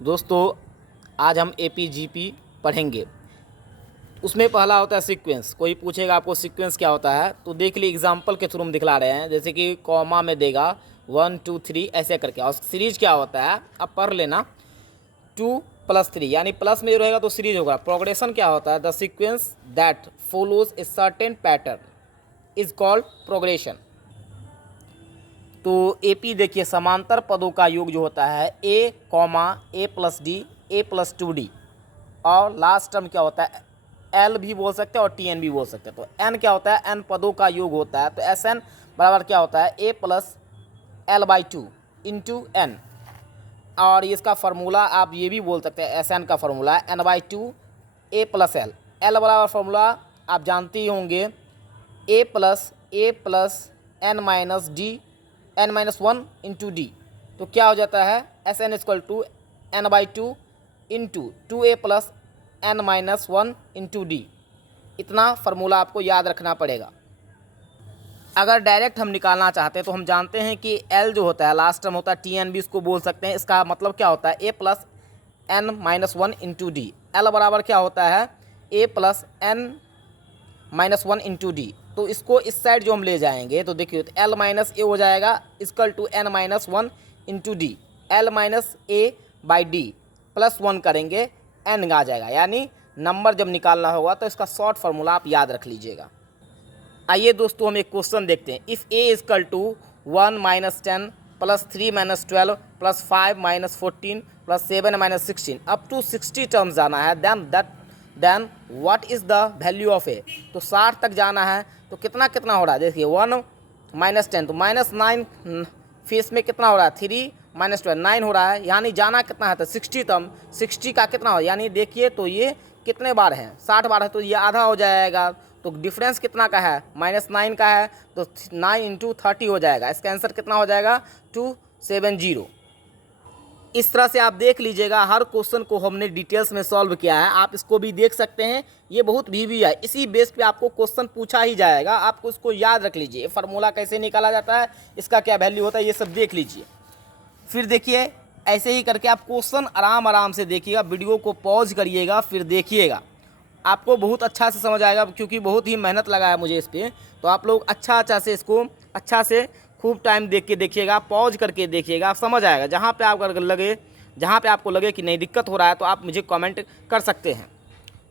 दोस्तों आज हम एपीजीपी पढ़ेंगे। उसमें पहला होता है सीक्वेंस। कोई पूछेगा आपको सीक्वेंस क्या होता है, तो देख लीजिए एग्जांपल के थ्रू हम दिखला रहे हैं। जैसे कि कॉमा में देगा 1 2 3 ऐसे करके, और सीरीज क्या होता है अब पढ़ लेना। 2 + 3 यानी प्लस में रहेगा तो सीरीज होगा। प्रोग्रेशन क्या होता है, the sequence that follows a certain pattern is called progression. तो एपी देखिए समांतर पदों का योग जो होता है ए कॉमा A+D A+2D, और लास्ट टर्म क्या होता है एल भी बोल सकते हैं और टीएन भी बोल सकते हैं। तो एन क्या होता है, एन पदों का योग होता है। तो एस एन बराबर क्या होता है A+L/2 इंटू एन। और इसका फार्मूला आप ये भी बोल सकते हैं, एस एन का फार्मूला है N/2 A+L। एल बराबर फार्मूला आप जानते ही होंगे A+A+N-D इंटू डी। तो क्या हो जाता है SN = N/2 into 2A+N-1 into D. इतना फार्मूला आपको याद रखना पड़ेगा। अगर डायरेक्ट हम निकालना चाहते हैं तो हम जानते हैं कि L जो होता है लास्ट टर्म होता है TN भी इसको बोल सकते हैं। इसका मतलब क्या होता है A+N-1 इंटू डी। L बराबर क्या होता है A+N-1 इंटू डी। तो इसको इस साइड जो हम ले जाएंगे तो देखिए तो L - A हो जाएगा = N-1 into D. L - A/D +1 करेंगे N आ जाएगा। यानी नंबर जब निकालना होगा तो इसका शॉर्ट फार्मूला आप याद रख लीजिएगा। आइए दोस्तों हम एक क्वेश्चन देखते हैं। If A = 1 - 10 + 3 - 12 + 5 - 14 + 7 - 16 up to 60 terms जाना है, then what is the value of A। तो 60 तक जाना है तो कितना कितना हो रहा है, देखिए 1 - 10 तो -9, फिर इसमें कितना हो रहा है 3 - 12 9 हो रहा है। यानी जाना कितना है तो 60 टर्म। 60 का कितना हो, यानी देखिए तो ये कितने बार हैं 60 बार है तो ये आधा हो जाएगा। तो डिफरेंस कितना का है -9 का है, तो 9 × 30 हो जाएगा। इसका आंसर कितना हो जाएगा 270। इस तरह से आप देख लीजिएगा, हर क्वेश्चन को हमने डिटेल्स में सॉल्व किया है। आप इसको भी देख सकते हैं, ये बहुत भी है। इसी बेस पे आपको क्वेश्चन पूछा ही जाएगा, आपको इसको याद रख लीजिए। फार्मूला कैसे निकाला जाता है, इसका क्या वैल्यू होता है, ये सब देख लीजिए। फिर देखिए ऐसे ही करके आप क्वेश्चन आराम से देखिएगा, वीडियो को पॉज करिएगा फिर देखिएगा, आपको बहुत अच्छा से समझ आएगा। क्योंकि बहुत ही मेहनत लगा है मुझे इस पर, तो आप लोग अच्छा से इसको अच्छा से खूब टाइम देख के देखिएगा, पॉज करके देखिएगा, आप समझ आएगा। जहाँ पे आपको लगे कि नहीं दिक्कत हो रहा है तो आप मुझे कमेंट कर सकते हैं।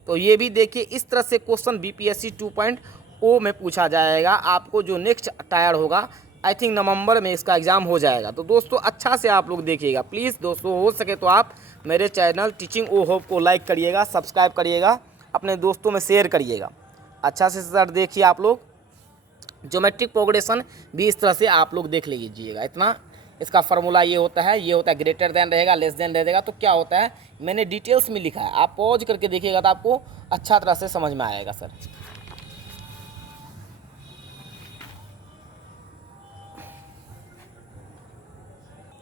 तो ये भी देखिए, इस तरह से क्वेश्चन BPSC 2.0 में पूछा जाएगा। आपको जो नेक्स्ट टायर होगा आई थिंक नवंबर में इसका एग्ज़ाम हो जाएगा। तो दोस्तों अच्छा से आप लोग देखिएगा प्लीज़। दोस्तों हो सके तो आप मेरे चैनल टीचिंग ओ होप को लाइक करिएगा, सब्सक्राइब करिएगा, अपने दोस्तों में शेयर करिएगा। अच्छा से सर देखिए आप लोग, ज्योमेट्रिक प्रोग्रेशन भी इस तरह से आप लोग देख लीजिएगा। इतना इसका फार्मूला ये होता है ग्रेटर देन रहेगा, लेस देन रहेगा। तो क्या होता है मैंने डिटेल्स में लिखा है, आप पॉज करके देखिएगा तो आपको अच्छा तरह से समझ में आएगा सर।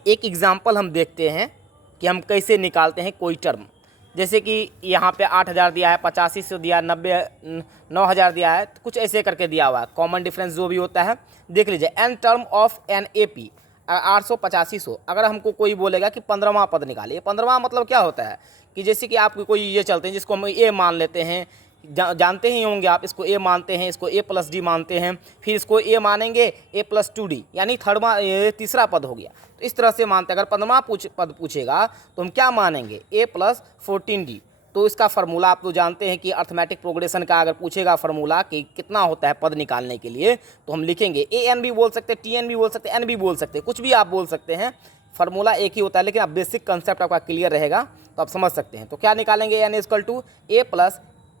एक एग्जाम्पल हम देखते हैं कि हम कैसे निकालते हैं कोई टर्म। जैसे कि यहाँ पे 8000 दिया है, 8500 दिया है, 9000 दिया है, तो कुछ ऐसे करके दिया हुआ है। कॉमन डिफरेंस जो भी होता है देख लीजिए। N term of an AP 885। अगर हमको कोई बोलेगा कि 15वां पद निकालिए, 15वां मतलब क्या होता है कि जैसे कि आप कोई ये चलते हैं जिसको हम A मान लेते हैं, जानते ही होंगे आप, इसको A मानते हैं, इसको A+D मानते हैं, फिर इसको A मानेंगे A+2D, यानी तीसरा पद हो गया। तो इस तरह से मानते हैं। अगर 15वां पद पूछेगा तो हम क्या मानेंगे A+14D। तो इसका फार्मूला आप तो जानते हैं कि अर्थमेटिक प्रोग्रेशन का अगर पूछेगा फार्मूला कि कितना होता है पद निकालने के लिए, तो हम लिखेंगे AN भी बोल सकते हैं, TN भी बोल सकते हैं, N भी बोल सकते हैं, कुछ भी आप बोल सकते हैं। फार्मूला एक ही होता है, लेकिन आप बेसिक कंसेप्ट आपका क्लियर रहेगा तो आप समझ सकते हैं। तो क्या निकालेंगे N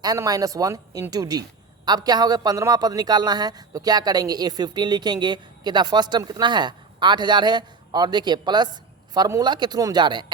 = A+N-1 इंटू डी। अब क्या होगा 15वां पद निकालना है तो क्या करेंगे A15 लिखेंगे। कितना फर्स्ट टर्म कितना है 8000 है, और देखिए प्लस फार्मूला के थ्रू हम जा रहे हैं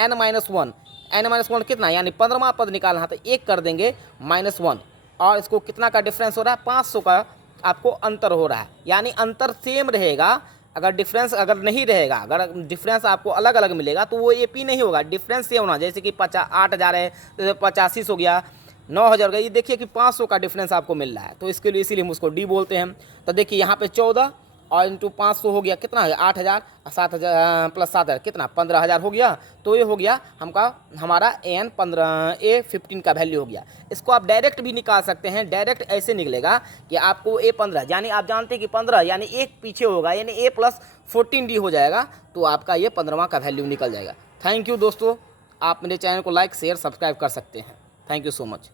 N-1 कितना, यानी 15वां पद निकालना है तो एक कर देंगे -1, और इसको कितना का डिफरेंस हो रहा है 500 का आपको अंतर हो रहा है। यानी अंतर सेम रहेगा। अगर डिफरेंस अगर नहीं रहेगा, अगर डिफरेंस आपको अलग अलग मिलेगा तो वो AP नहीं होगा, डिफरेंस सेम होना। जैसे कि 8000 है तो 85 हो गया, 9000 का, ये देखिए कि 500 का डिफरेंस आपको मिल रहा है। तो इसके लिए इसीलिए हम उसको D बोलते हैं। तो देखिए यहाँ पे 14 और इंटू 500 हो गया, कितना हो गया 8000, 7000 प्लस 7000 कितना 15000 हो गया। तो ये हो गया हमारा A15 का वैल्यू हो गया। इसको आप डायरेक्ट भी निकाल सकते हैं, डायरेक्ट ऐसे निकलेगा कि आपको A15 यानी आप जानते हैं कि 15 यानी एक पीछे होगा, यानी A प्लस 14D हो जाएगा, तो आपका ये 15वां का वैल्यू निकल जाएगा। थैंक यू दोस्तों, आप मेरे चैनल को लाइक शेयर सब्सक्राइब कर सकते हैं। Thank you so much.